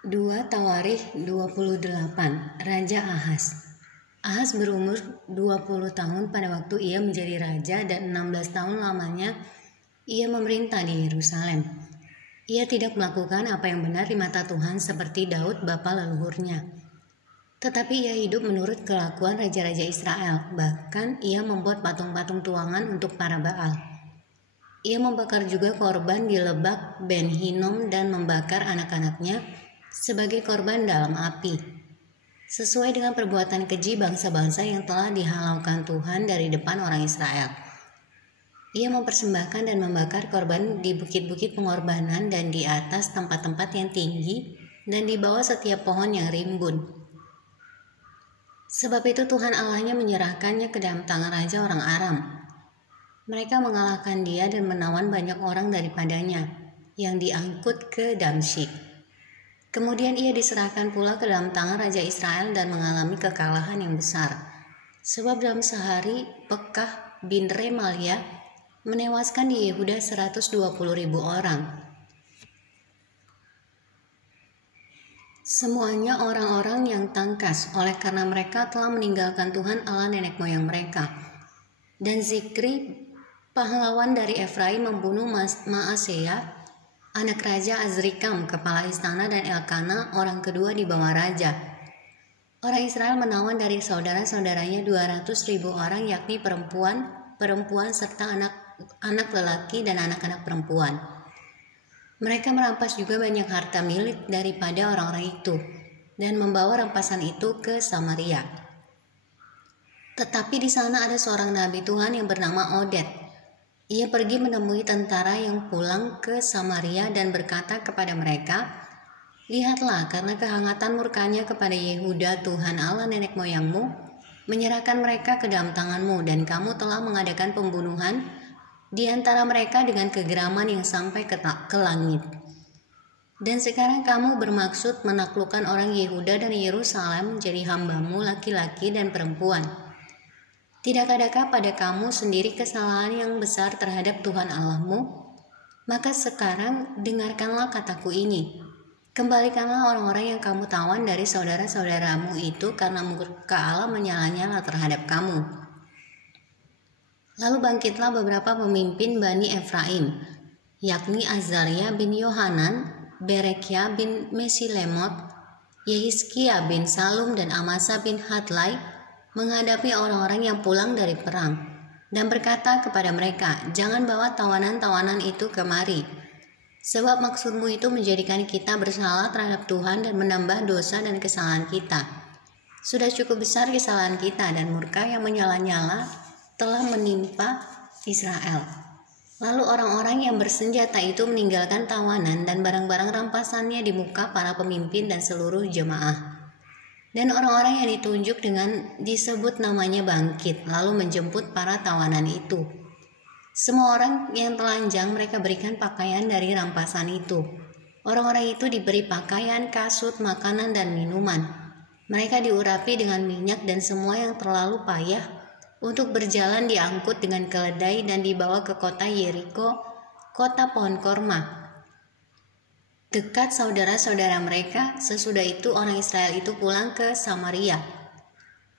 2 Tawarikh 28. Raja Ahaz. Ahaz berumur 20 tahun pada waktu ia menjadi raja dan 16 tahun lamanya ia memerintah di Yerusalem. Ia tidak melakukan apa yang benar di mata Tuhan seperti Daud bapa leluhurnya. Tetapi ia hidup menurut kelakuan raja-raja Israel, bahkan ia membuat patung-patung tuangan untuk para Baal. Ia membakar juga korban di lebak Ben Hinnom dan membakar anak-anaknya sebagai korban dalam api, sesuai dengan perbuatan keji bangsa-bangsa yang telah dihalaukan Tuhan dari depan orang Israel. Ia mempersembahkan dan membakar korban di bukit-bukit pengorbanan dan di atas tempat-tempat yang tinggi dan di bawah setiap pohon yang rimbun. Sebab itu Tuhan Allahnya menyerahkannya ke dalam tangan raja orang Aram. Mereka mengalahkan dia dan menawan banyak orang daripadanya yang diangkut ke Damsyik. Kemudian ia diserahkan pula ke dalam tangan Raja Israel dan mengalami kekalahan yang besar. Sebab dalam sehari Pekah bin Remalia menewaskan di Yehuda 120.000 orang. Semuanya orang-orang yang tangkas oleh karena mereka telah meninggalkan Tuhan Allah nenek moyang mereka. Dan Zikri pahlawan dari Efraim membunuh Maaseya anak Raja Azrikam, kepala istana, dan Elkana, orang kedua di bawah raja. Orang Israel menawan dari saudara-saudaranya 200.000 orang, yakni perempuan serta anak lelaki dan anak-anak perempuan. Mereka merampas juga banyak harta milik daripada orang-orang itu, dan membawa rampasan itu ke Samaria. Tetapi di sana ada seorang nabi Tuhan yang bernama Oded. Ia pergi menemui tentara yang pulang ke Samaria dan berkata kepada mereka, "Lihatlah, karena kehangatan murkanya kepada Yehuda, Tuhan Allah nenek moyangmu menyerahkan mereka ke dalam tanganmu, dan kamu telah mengadakan pembunuhan di antara mereka dengan kegeraman yang sampai ke langit. Dan sekarang kamu bermaksud menaklukkan orang Yehuda dan Yerusalem menjadi hambamu laki-laki dan perempuan. Tidak adakah pada kamu sendiri kesalahan yang besar terhadap Tuhan Allahmu? Maka sekarang dengarkanlah kataku ini. Kembalikanlah orang-orang yang kamu tawan dari saudara-saudaramu itu karena murka Allah menyala-nyala terhadap kamu." Lalu bangkitlah beberapa pemimpin Bani Efraim, yakni Azaria bin Yohanan, Berekia bin Mesilemot, Yehizkia bin Salum, dan Amasa bin Hadlai, menghadapi orang-orang yang pulang dari perang, dan berkata kepada mereka, "Jangan bawa tawanan-tawanan itu kemari, sebab maksudmu itu menjadikan kita bersalah terhadap Tuhan dan menambah dosa dan kesalahan kita. Sudah cukup besar kesalahan kita, dan murka yang menyala-nyala telah menimpa Israel." Lalu orang-orang yang bersenjata itu meninggalkan tawanan dan barang-barang rampasannya di muka para pemimpin dan seluruh jemaah. Dan orang-orang yang ditunjuk dengan disebut namanya bangkit, lalu menjemput para tawanan itu. Semua orang yang telanjang mereka berikan pakaian dari rampasan itu. Orang-orang itu diberi pakaian, kasut, makanan, dan minuman. Mereka diurapi dengan minyak, dan semua yang terlalu payah untuk berjalan diangkut dengan keledai dan dibawa ke kota Yeriko, kota pohon korma, dekat saudara-saudara mereka. Sesudah itu orang Israel itu pulang ke Samaria.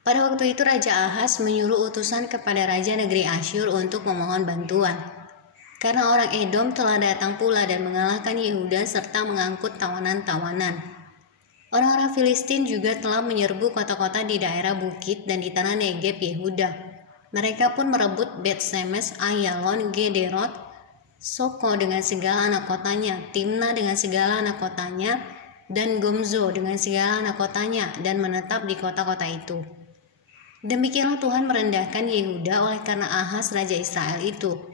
Pada waktu itu Raja Ahaz menyuruh utusan kepada Raja negeri Asyur untuk memohon bantuan, karena orang Edom telah datang pula dan mengalahkan Yehuda serta mengangkut tawanan-tawanan. Orang-orang Filistin juga telah menyerbu kota-kota di daerah bukit dan di tanah Negeb Yehuda. Mereka pun merebut Bet-Semes, Ayalon, Gederot, Soko dengan segala anak kotanya, Timna dengan segala anak kotanya, dan Gomzo dengan segala anak kotanya, dan menetap di kota-kota itu. Demikianlah Tuhan merendahkan Yehuda oleh karena Ahaz raja Israel itu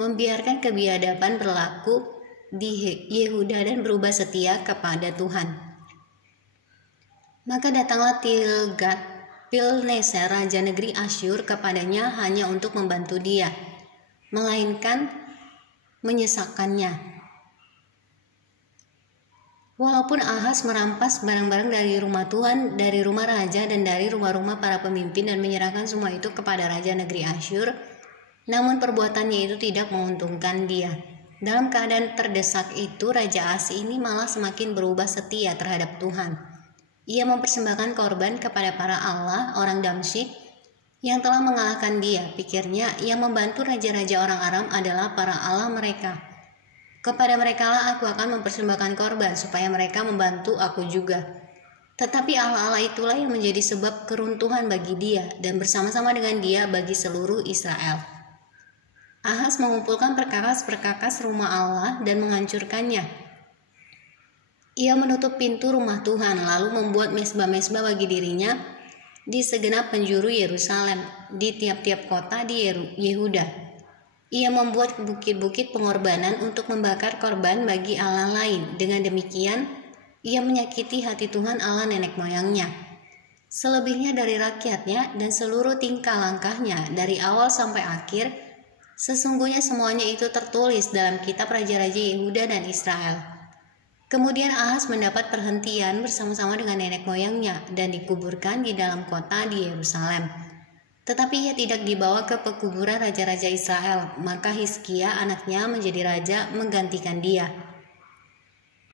membiarkan kebiadaban berlaku di Yehuda dan berubah setia kepada Tuhan. Maka datanglah Tilgat-Pilneser raja negeri Asyur kepadanya hanya untuk membantu dia, melainkan menyesakkannya. Walaupun Ahaz merampas barang-barang dari rumah Tuhan, dari rumah raja, dan dari rumah-rumah para pemimpin dan menyerahkan semua itu kepada raja negeri Asyur, namun perbuatannya itu tidak menguntungkan dia. Dalam keadaan terdesak itu, Raja Ahas ini malah semakin berubah setia terhadap Tuhan. Ia mempersembahkan korban kepada para allah orang Damsyik yang telah mengalahkan dia. Pikirnya, yang membantu raja-raja orang Aram adalah para allah mereka. Kepada merekalah aku akan mempersembahkan korban, supaya mereka membantu aku juga. Tetapi allah-allah itulah yang menjadi sebab keruntuhan bagi dia, dan bersama-sama dengan dia bagi seluruh Israel. Ahas mengumpulkan perkakas-perkakas rumah Allah dan menghancurkannya. Ia menutup pintu rumah Tuhan, lalu membuat mezbah-mezbah bagi dirinya di segenap penjuru Yerusalem, di tiap-tiap kota di Yehuda. Ia membuat bukit-bukit pengorbanan untuk membakar korban bagi Allah lain. Dengan demikian, ia menyakiti hati Tuhan Allah nenek moyangnya. Selebihnya dari rakyatnya dan seluruh tingkah langkahnya dari awal sampai akhir, sesungguhnya semuanya itu tertulis dalam kitab Raja-Raja Yehuda dan Israel. Kemudian Ahas mendapat perhentian bersama-sama dengan nenek moyangnya dan dikuburkan di dalam kota di Yerusalem. Tetapi ia tidak dibawa ke pekuburan raja-raja Israel, maka Hizkia anaknya menjadi raja menggantikan dia.